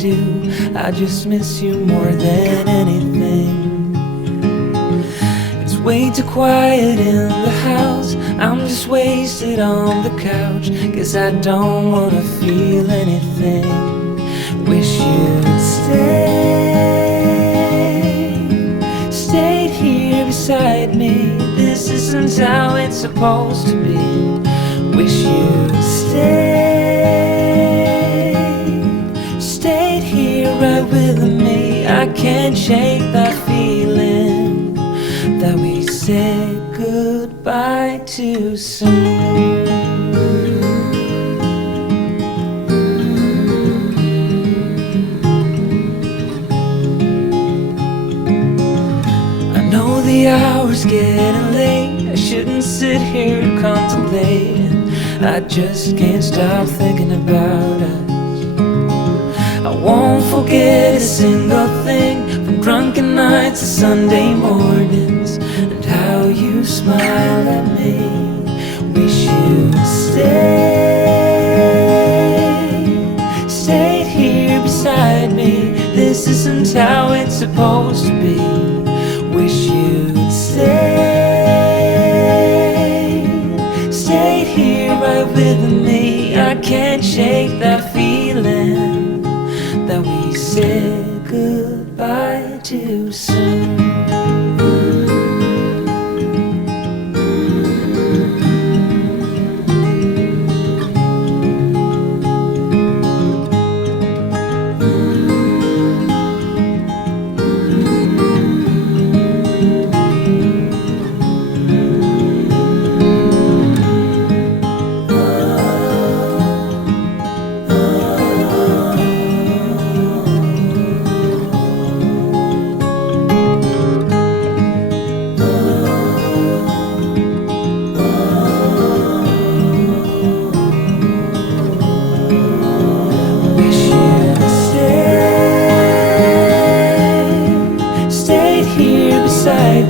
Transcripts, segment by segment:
do. I just miss you more than anything. It's way too quiet in the house. I'm just wasted on the couch, 'cause I don't wanna feel anything. Wish you'd stayed here beside me. This isn't how it's supposed to be. Wish you'd stayed here right with me. I can't shake that feeling that we said goodbye too soon. The hour's getting late. I shouldn't sit here contemplating. I just can't stop thinking about us. I won't forget a single thing, from drunken nights to Sunday mornings, and how you smile at me. Wish you'd stayed here beside me. This isn't how it's supposed to be. Wish you'd stayed here right with me. I can't shake that feeling that we said goodbye too soon.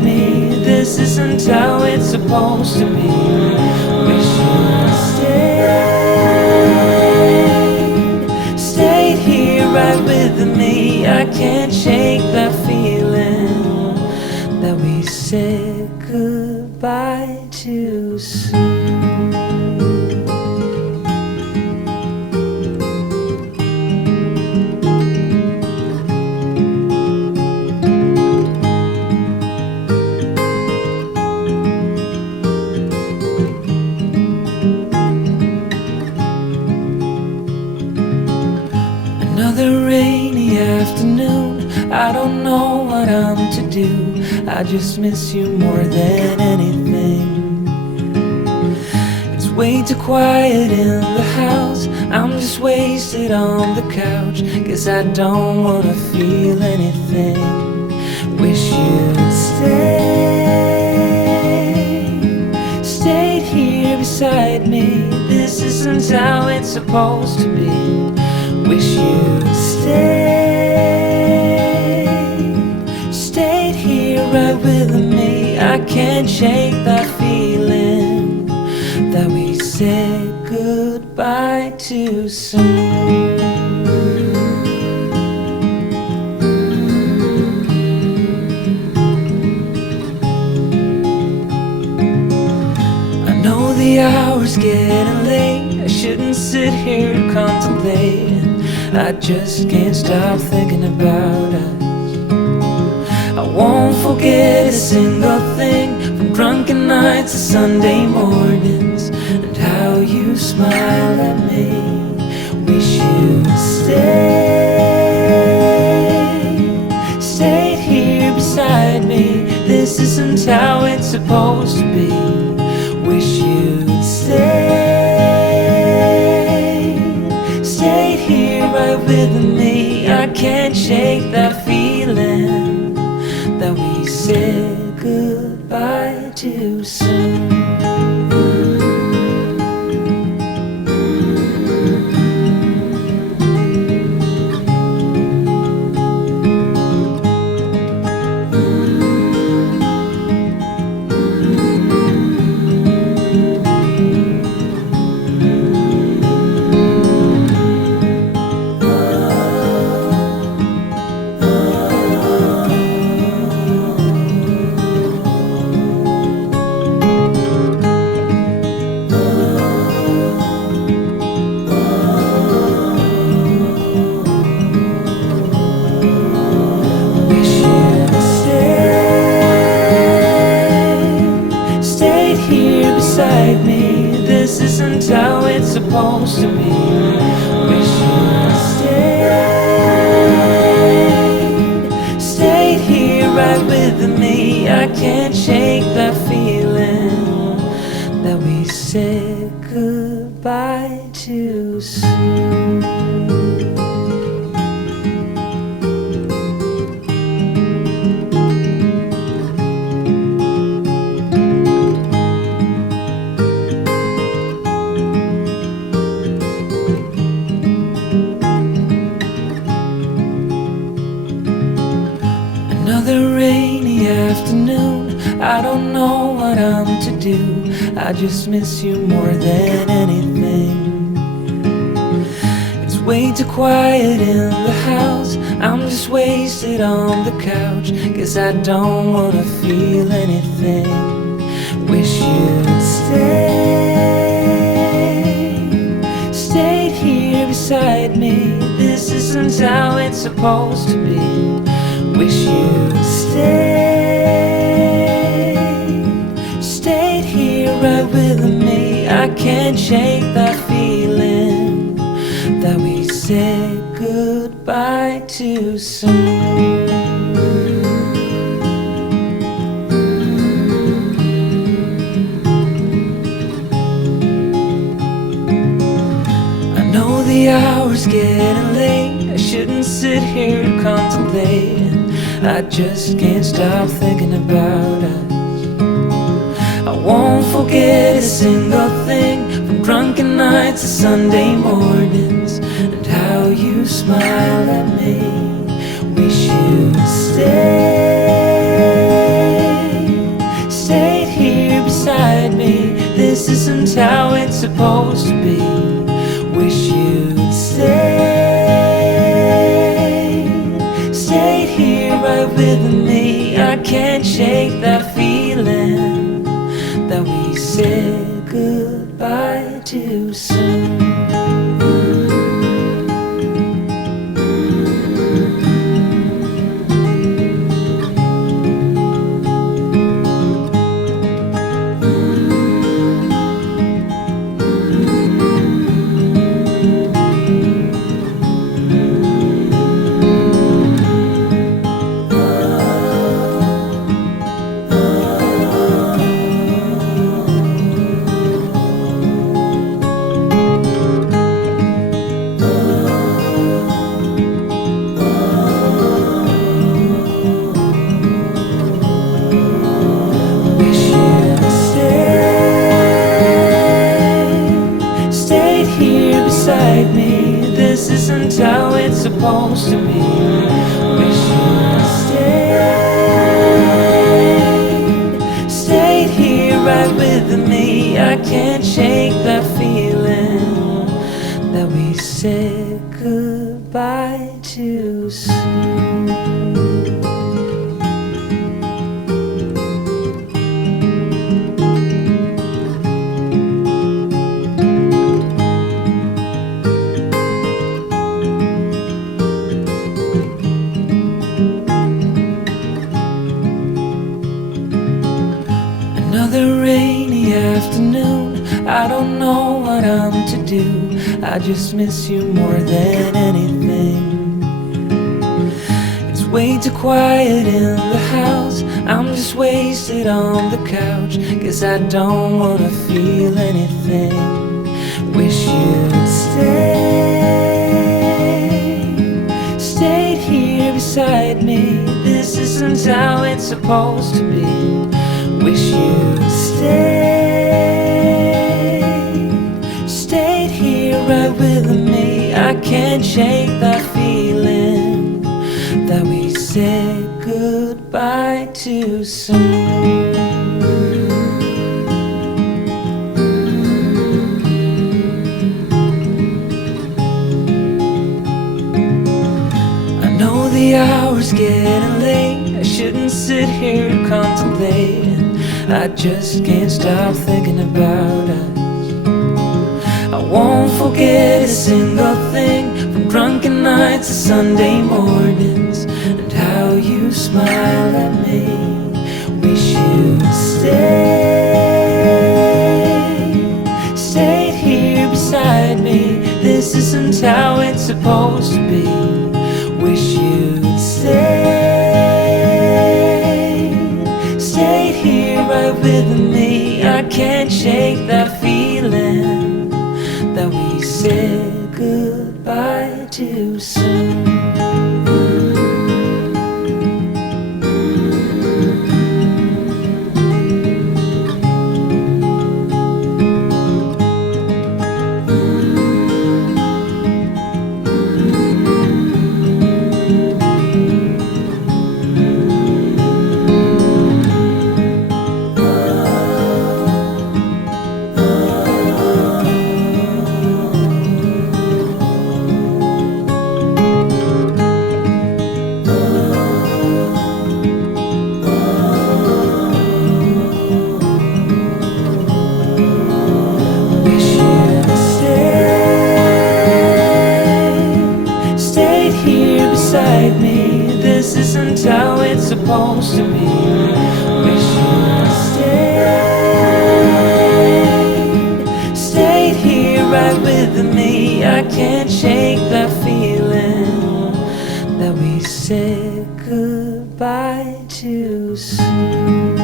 Me. This isn't how it's supposed to be. Wish you'd stayed here right with me. I can't shake that feeling that we said goodbye too soon. Another rainy afternoon, I don't know what I'm to do. I just miss you more than anything. It's way too quiet in the house. I'm just wasted on the couch, 'cause I don't wanna feel anything. Wish you'd stayed here beside me. This isn't how it's supposed to be. Wish you'd stayed here right with me. I can't shake that feeling that we said goodbye too soon. I know the hour's getting late. I shouldn't sit here contemplating. I just can't stop thinking about us. I won't forget a single thing, from drunken nights to Sunday mornings, and how you smile at me. Wish you'd stayed here beside me. This isn't how it's supposed to be. Wish you'd stayed here right with me. I can't shake that feeling that we said goodbye too soon. beside me. This isn't how it's supposed to be. Wish you'd stayed here right with me. I can't shake that feeling that we said goodbye too soon. Another rainy afternoon, I don't know what I'm to do. I just miss you more than anything. It's way too quiet in the house. I'm just wasted on the couch, 'cause I don't wanna feel anything. Wish you'd stayed here beside me. This isn't how it's supposed to be. Wish you'd stayed here right with me. I can't shake that feeling that we said goodbye too soon. I know the hour's getting late. I shouldn't sit here contemplating. I just can't stop thinking about us. I won't forget a single thing, from drunken nights to Sunday mornings, and how you smile at me. Wish you'd stayed here beside me. This isn't how it's supposed to be. Wish you'd stayed here right with me. I can't shake that feeling that we said goodbye too soon. Me. This isn't how it's supposed to be. Wish you'd stayed here right with me. I can't shake that feeling that we said goodbye too soon. Another rainy afternoon, I don't know what I'm to do. I just miss you more than anything. It's way too quiet in the house. I'm just wasted on the couch, 'cause I don't wanna feel anything. Wish you'd stayed here beside me. This isn't how it's supposed to be. Wish you'd stayed here right with me. I can't shake that feeling that we said goodbye too soon. I know the hour's getting late. I shouldn't sit here contemplating. I just can't stop thinking about us. I won't forget a single thing, from drunken nights to Sunday mornings, and how you smile at me. Wish you'd stay supposed to be. Wish you'd stayed here right with me. I can't shake that feeling that we said goodbye too soon. Beside me, this isn't how it's supposed to be. Wish you'd stayed here right with me. I can't shake that feeling that we said goodbye too soon.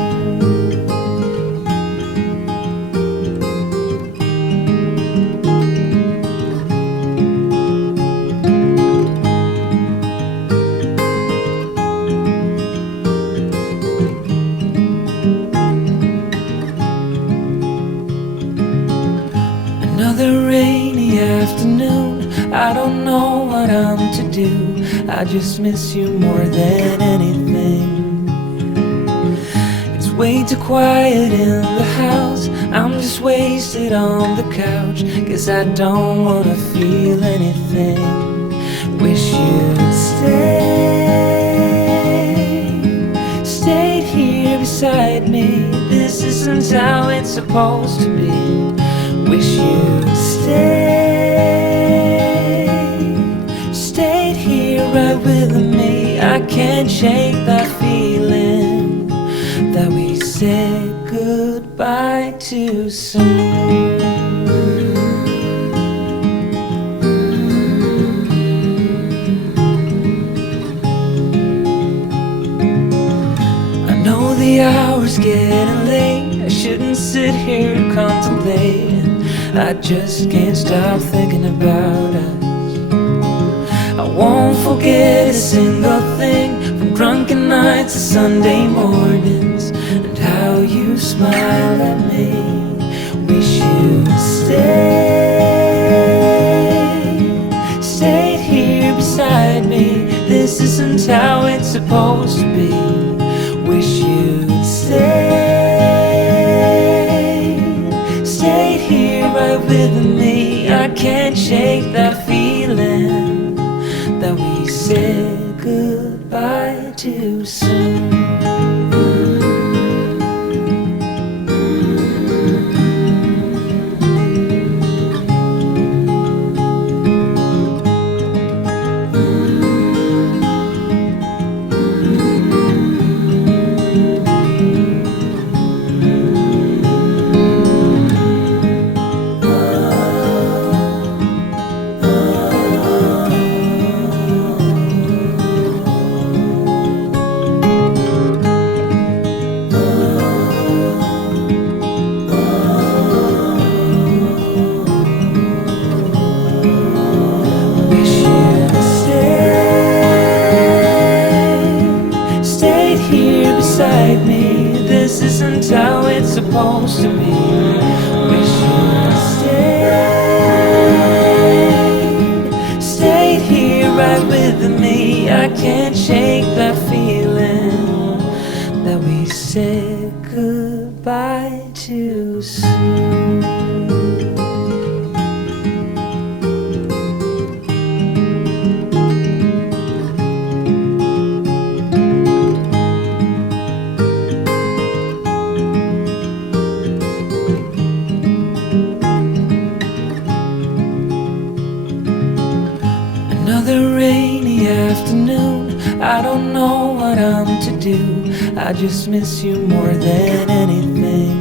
Another rainy afternoon, I don't know what I'm to do. I just miss you more than anything. It's way too quiet in the house. I'm just wasted on the couch, 'cause I don't wanna feel anything. Wish you'd stayed here beside me. This isn't how it's supposed to be. Wish you'd stayed here right with me. I can't shake that feeling that we said goodbye too soon. I know the hour's getting late. I shouldn't sit here contemplating. I just can't stop thinking about us. I won't forget a single thing, from drunken nights to Sunday mornings, and how you smile at me. Wish you'd stayed here beside me. This isn't how it's supposed to be. Wish you'd stayed here right with me. I can't shake that feeling that we said goodbye too soon. Beside me, this isn't how it's supposed to be. Wish you'd stayed here right with me. I can't shake that feeling that we said goodbye too soon. Another rainy afternoon, I don't know what I'm to do. I just miss you more than anything.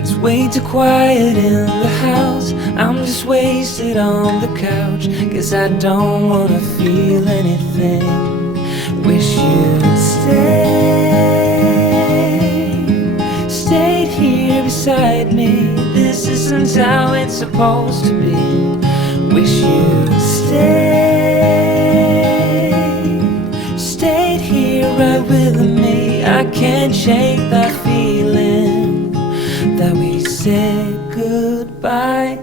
It's way too quiet in the house. I'm just wasted on the couch, 'cause I don't wanna feel anything. Wish you'd stayed here beside me. This isn't how it's supposed to be. Wish you'd stayed here right with me. I can't shake that feeling that we said goodbye to.